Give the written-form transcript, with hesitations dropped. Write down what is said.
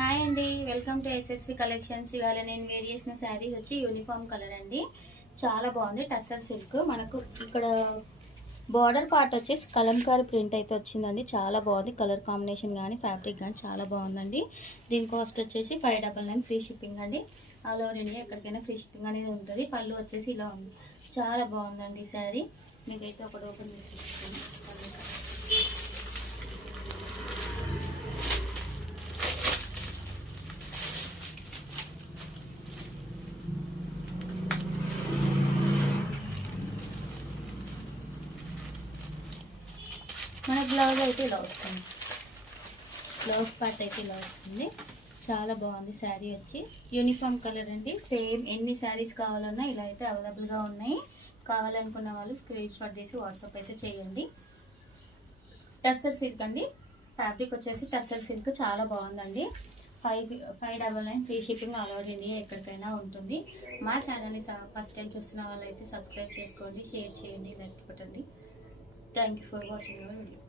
Hi అండి, welcome to SSV collections. ఇవాళ నేను వేర్ చేసిన శారీస్ వచ్చి యూనిఫామ్ కలర్ అండి. చాలా బాగుంది. టస్సర్ సిల్క్. మనకు ఇక్కడ బార్డర్ పార్ట్ వచ్చేసి కలంకారీ ప్రింట్ అయితే వచ్చిందండి. చాలా బాగుంది. కలర్ కాంబినేషన్ కానీ ఫ్యాబ్రిక్ కానీ చాలా బాగుందండి. దీని కాస్ట్ వచ్చేసి 599 ఫ్రీ షిప్పింగ్ అండి. ఆల్ ఓవర్ ఇండియా ఎక్కడికైనా ఫ్రీ షిప్పింగ్ అనేది ఉంటుంది. పళ్ళు వచ్చేసి ఇలా ఉంది. చాలా బాగుందండి ఈ శారీ. మీకైతే ఒకటి ఓపెన్ చేసి చూపిస్తాను. మన బ్లౌజ్ అయితే ఇలా వస్తుంది. బ్లౌజ్ పార్ట్ అయితే ఇలా వస్తుంది. చాలా బాగుంది శారీ వచ్చి. యూనిఫామ్ కలర్ అండి. సేమ్ ఎన్ని శారీస్ కావాలన్నా ఇలా అయితే అవైలబుల్గా ఉన్నాయి. కావాలనుకున్న వాళ్ళు స్క్రీన్ షాట్ తీసి వాట్సాప్ అయితే చేయండి. టస్సర్ సిల్క్ అండి. ఫ్యాబ్రిక్ వచ్చేసి టస్సర్ సిల్క్ చాలా బాగుందండి. 599 free shipping all over India ఎక్కడికైనా ఉంటుంది. మా ఛానల్ని ఫస్ట్ టైం చూస్తున్న వాళ్ళైతే సబ్స్క్రైబ్ చేసుకోండి, షేర్ చేయండి, లైక్ పెట్టండి. Thank you for watching our video.